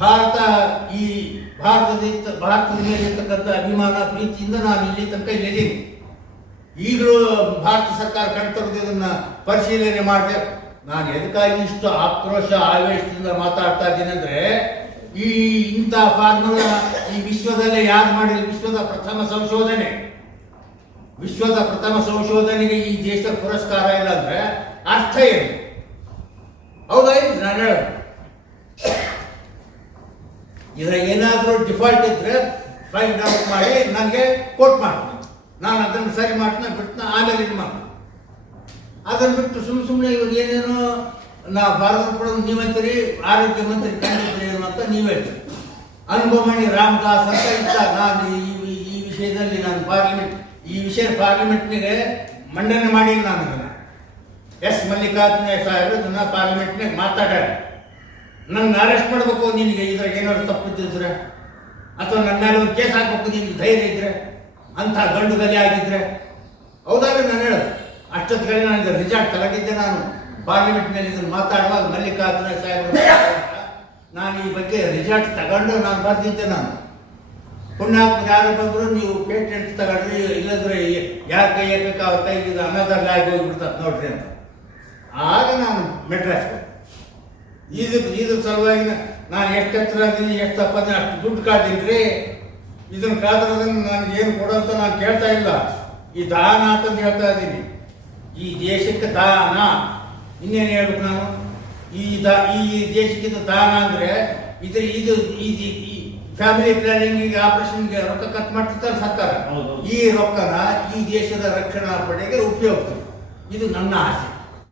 ಭಾರತ ಈ ಭಾರತದ ಭಾರತದ ಮೇಲೆ ಇರ್ತಕ್ಕಂಥ ಅಭಿಮಾನ, ಪ್ರೀತಿಯಿಂದ ನಾನು ಇಲ್ಲಿ ತನಕ ಇಲ್ಲಿದ್ದೀನಿ. ಈಗಲೂ ಭಾರತ ಸರ್ಕಾರ ಕಣ್ತರದು ಇದನ್ನ ಪರಿಶೀಲನೆ ಮಾಡಿದೆ. ನಾನು ಎದಕ್ಕಾಗಿ ಇಷ್ಟು ಆಕ್ರೋಶ, ಆವೇಶದಿಂದ ಮಾತಾಡ್ತಾ ಇದ್ದೀನಿ ಅಂದ್ರೆ, ಈ ಇಂಥ ಫಾರ್ಮುಲಾ ಈ ವಿಶ್ವದಲ್ಲೇ ಯಾರು ಮಾಡಿದ ವಿಶ್ವದ ಪ್ರಥಮ ಸಂಶೋಧನೆ. ವಿಶ್ವದ ಪ್ರಥಮ ಸಂಶೋಧನೆಗೆ ಈ ದೇಶದ ಪುರಸ್ಕಾರ ಇಲ್ಲ ಅಂದ್ರೆ ಅರ್ಥ ಏನು? ಹೌದಾ ಇದು ನಾನು ಹೇಳೋದು. ಇದ್ರಾಗ ಏನಾದರೂ ಡಿಫಾಲ್ಟ್ ಇದ್ರೆ ಫೈನ್ ಡೌಟ್ ಮಾಡಿ ನನಗೆ ಕೋಟ್ ಮಾಡ್ತೀನಿ. ನಾನು ಅದನ್ನು ಸರಿ ಮಾಡ್ತೀನಿ, ಬಿಡ್ತೀನಿ, ಆಮೇಲೆ ಇದು ಮಾಡ್ತೀನಿ. ಅದನ್ನು ಬಿಟ್ಟು ಸುಮ್ಮ ಸುಮ್ಮನೆ ಇವಾಗ ಏನೇನೋ ನಾ ಭಾರತ ಕೂಡ ನೀವಂತೀರಿ ಆರೋಗ್ಯ ಮಂತ್ರಿ ಕಂಡಿದ್ರಿ ಅಂತ ನೀವು ಹೇಳ್ತೀರಿ. ಅನುಭವಮಣಿ ರಾಮದಾಸ್ ಅಂತ ಇದ್ದ ನಾನು ಈ ಈ- ವಿಷಯದಲ್ಲಿ ನಾನು ಪಾರ್ಲಿಮೆಂಟ್ ಈ ವಿಷಯ ಪಾರ್ಲಿಮೆಂಟ್ನಿಗೆ ಮಂಡನೆ ಮಾಡಿ ನಾನು ಎಸ್ ಮಲ್ಲಿಕಾರ್ಜುನ ಸಾಹೇಬರು ನನ್ನ ಪಾರ್ಲಿಮೆಂಟ್ನಾಗ ಮಾತಾಡ್ಯಾರ. ನನ್ನ ಅರೆಸ್ಟ್ ಮಾಡಬೇಕು, ನಿನಗೆ ಇದ್ರಾಗ ಏನಾದ್ರು ತಪ್ಪಿದ್ದಿದ್ರೆ ಅಥವಾ ನನ್ನ ಮೇಲೆ ಒಂದು ಕೇಸ್ ಹಾಕ್ಬೇಕು, ನಿನಗೆ ಧೈರ್ಯ ಇದ್ರೆ, ಅಂಥ ಗಂಡು ಗಲೆ ಆಗಿದ್ರೆ. ಹೌದಾಗ ನಾನು ಹೇಳೋದು ಅಷ್ಟೊತ್ತಿಗೆ ನಾನು ರಿಜಾರ್ಟ್ ತಲಗಿದ್ದೆ ನಾನು. ಮೇಲೆ ಇದನ್ನು ಮಾತಾಡುವಾಗ ಮಲ್ಲಿಕಾರ್ಜುನ ಸಾಹೇಬರು ನಾನು ಈ ಬಗ್ಗೆ ರಿಜಾರ್ಟ್ ತಗೊಂಡು ನಾನು ಬರ್ತಿದ್ದೆ ನಾನು. ಪುಣ್ಯಾತ್ಮ ಯಾರು ಬಂದರು ನೀವು ಪೇಟೆಂಟ್ ತಗೊಂಡ್ರಿ ಇಲ್ಲದ್ರೆ ಯಾರ ಕೈ ಕೈಗೆ ಇದು ಅನ್ನದಾರ ಆಗಿ ಹೋಗ್ಬಿಡ್ತದೆ ನೋಡ್ರಿ ಅಂತ. ಆಗ ನಾನು ಮೆಡ್ರಾಸ್ ಹೋದೆ. ಇದು ಇದ್ರ ಸಲುವಾಗಿ ನಾನು ಎಷ್ಟು ಎತ್ತರ ಅದೀನಿ ಎಷ್ಟು ತಪ್ಪ ಅದೀನಿ ಅಷ್ಟು ದುಡ್ಡು ಕಾದಿನ್ರಿ ಇದನ್ನ ಕಾದ್ರದನ್ನು ನನಗೆ ಏನು ಕೊಡು ಅಂತ ನಾನು ಕೇಳ್ತಾ ಇಲ್ಲ. ಈ ದಾನ ಅಂತಂದು ಹೇಳ್ತಾ ಇದ್ದೀನಿ. ಈ ದೇಶಕ್ಕೆ ದಾನ. ಇನ್ನೇನು ಹೇಳ್ಬೇಕು ನಾನು? ಈ ದಾ ಈ ದೇಶಕ್ಕಿಂತ ದಾನ ಅಂದರೆ ಇದ್ರ ಇದು ಈ ಫ್ಯಾಮಿಲಿ ಪ್ಲಾನಿಂಗ್ ಆಪರೇಷನ್ಗೆ ರೊಕ್ಕ ಖರ್ಚು ಮಾಡ್ತಿರ್ತಾರೆ ಸರ್ಕಾರ. ಹೌದು. ಈ ರೊಕ್ಕನ ಈ ದೇಶದ ರಕ್ಷಣಾ ಪಡೆಗೆ ಉಪಯೋಗಿಸ್ತಾರೆ. ಇದು ನನ್ನ ಆಸೆ.